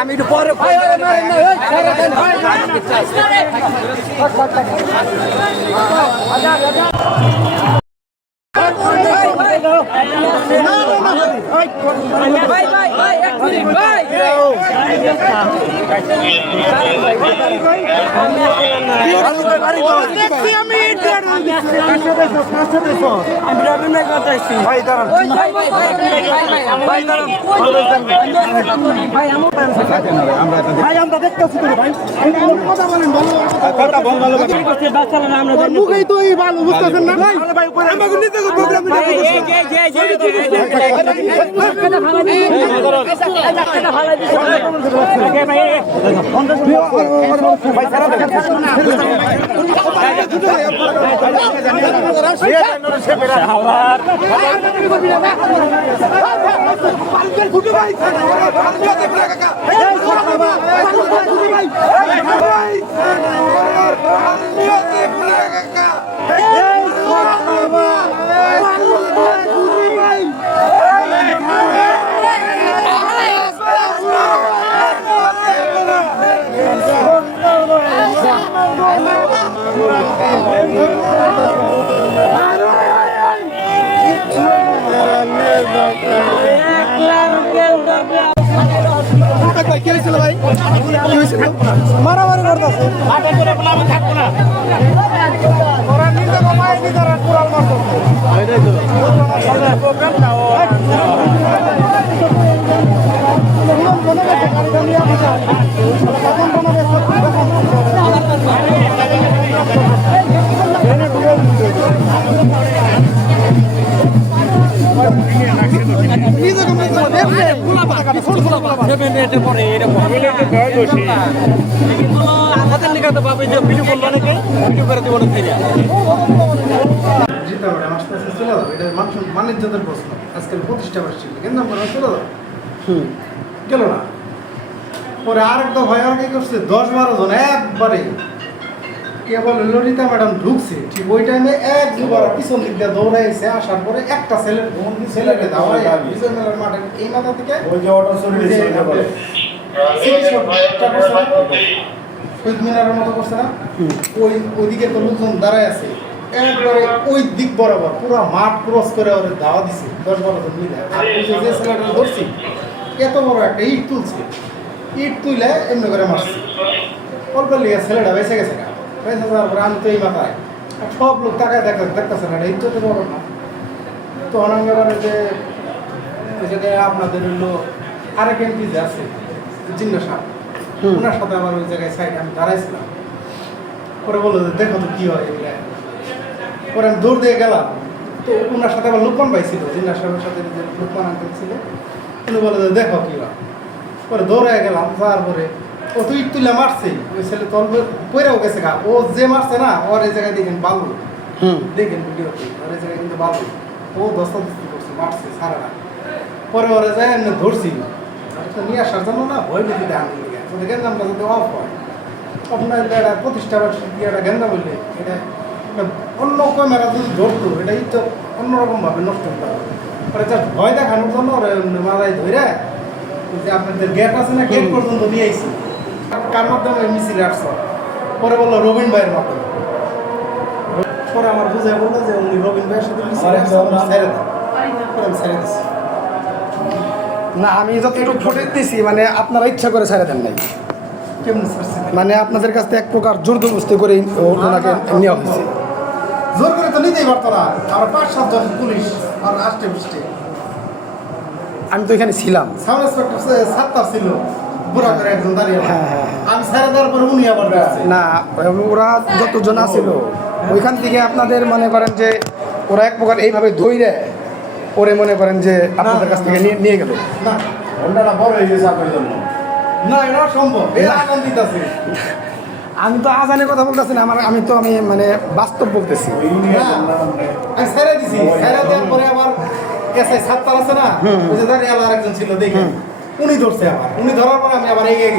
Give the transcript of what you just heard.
আমি একটু পরে মুখেই তো এই ভালো বুঝতেছেন না ভাই আমাকে নিতে প্রোগ্রাম মারামারি করতেছে মানিজ্যতার প্রশ্ন আজকাল প্রতিষ্ঠা বার্ষিকী কিন্তু আমরা চলে যাবো গেল না পরে আরেকটা ভয় আর কি করছে 10-12 জন একবারে কেবল ললিতা ম্যাডাম ঢুকছে ঠিক ওই টাইমে এক দুবার পিছন দিক দিয়ে দৌড়াইছে আসার পরে একটা ছেলেকে দাওয়াই বিজয় মেলার মাঠে এই মাথা থেকে ওই যে অটো চলে শহীদ মিনারের মতো করছে না ওইদিকে তো লোকজন দাঁড়ায় আছে একবারে ওই দিক বরাবর পুরো মাঠ ক্রস করে ওরে দাওয়া দিছে 10-12 জন মিলে আর যে ছেলেটা ধরছি এত বড় একটা ইট তুলছে ইট তুলে এমনি করে মারছে অল্প লিগে ছেলেটা বেঁচে গেছে বেঁচে যাওয়ার পরে আমি তো এই মাথায় আর সব লোক তাকায় দেখতেছে না এটা ইজ্জতে বড় না তো অনাঙ্গেবারে যে ওই জায়গায় আপনাদের হলো আরেক এমপি যে আছে জিন্না সাহেব ওনার সাথে আবার ওই জায়গায় সাইডে আমি দাঁড়াইছিলাম পরে বললো যে দেখো তো কী হয় এগুলো পরে আমি দৌড় দিয়ে গেলাম তো ওনার সাথে আবার লোকমান ভাই ছিল জিন্না সাহেবের সাথে যে লোকমান আঙ্কেল ছিল উনি বলে যে দেখো কী হয় পরে দৌড়ে গেলাম যাওয়ার পরে ও তো ইট তুলে মারছে ওই ছেলে তলবে পড়েও গেছে গা ও যে মারছে না ওর এই জায়গায় দেখেন বালু দেখেন ভিডিওতে ওর এই জায়গায় কিন্তু বালু ও দস্তাদস্তি করছে মারছে সারা পরে ওরা যায় এমনি ধরছি নিয়ে আসার জন্য না ভয় ভীতিতে আনন্দ লেগে তো গেন্দামটা যদি অফ হয় আপনার এটা প্রতিষ্ঠা বার্ষিকী এটা গেন্দা বললে এটা অন্য ক্যামেরা যদি ধরতো এটা ইজ্জত অন্যরকমভাবে নষ্ট হতে হবে পরে জাস্ট ভয় দেখানোর জন্য ওরা মাথায় ধরে যে আপনাদের গেট আছে না গেট পর্যন্ত নিয়ে আইসি কার মাধ্যমে মিছিলে আসছে পরে বললো রবিন ভাইয়ের মাধ্যমে পরে আমার বুঝে বললো যে উনি রবিন ভাইয়ের সাথে ছেড়ে দেন পরে আমি ছেড়ে দিচ্ছি না আমি যতটুকু ফুটে দিছি মানে আপনারা ইচ্ছা করে ছেড়ে দেন নাই কেমন মানে আপনাদের কাছ থেকে এক প্রকার জোরদস্তি করে ওনাকে নেওয়া হয়েছে জোর করে তো নিতেই পারতো না আর 5-7 জন পুলিশ আর আসতে বসতে আমি তো এখানে ছিলাম সাব ইন্সপেক্টর সাত্তার ছিল বুড়া করে একজন দাঁড়িয়ে হ্যাঁ আমি ছেড়ে দেওয়ার পরে উনি আবার না ওরা যতজন আছিল ওইখান থেকে আপনাদের মনে করেন যে ওরা এক প্রকার এইভাবে ধইরে ওরে মনে করেন যে আপনাদের কাছ থেকে নিয়ে গেল না ঘন্টাটা বড় হয়ে গেছে আপনার জন্য না এটা সম্ভব এটা আনন্দিত আছে আমি তো আজানের কথা বলতেছি না, আমি মানে বাস্তব বলতেছি। না, আমি ছেড়ে দিছি, ছেড়ে দেওয়ার পরে আবার এসআই সাত্তার আছে না, ওই যে দাঁড়িয়ে আরেকজন ছিল দেখে, উনি ধরছে আবার, উনি ধরার পরে আমি আবার এগিয়ে গেছি।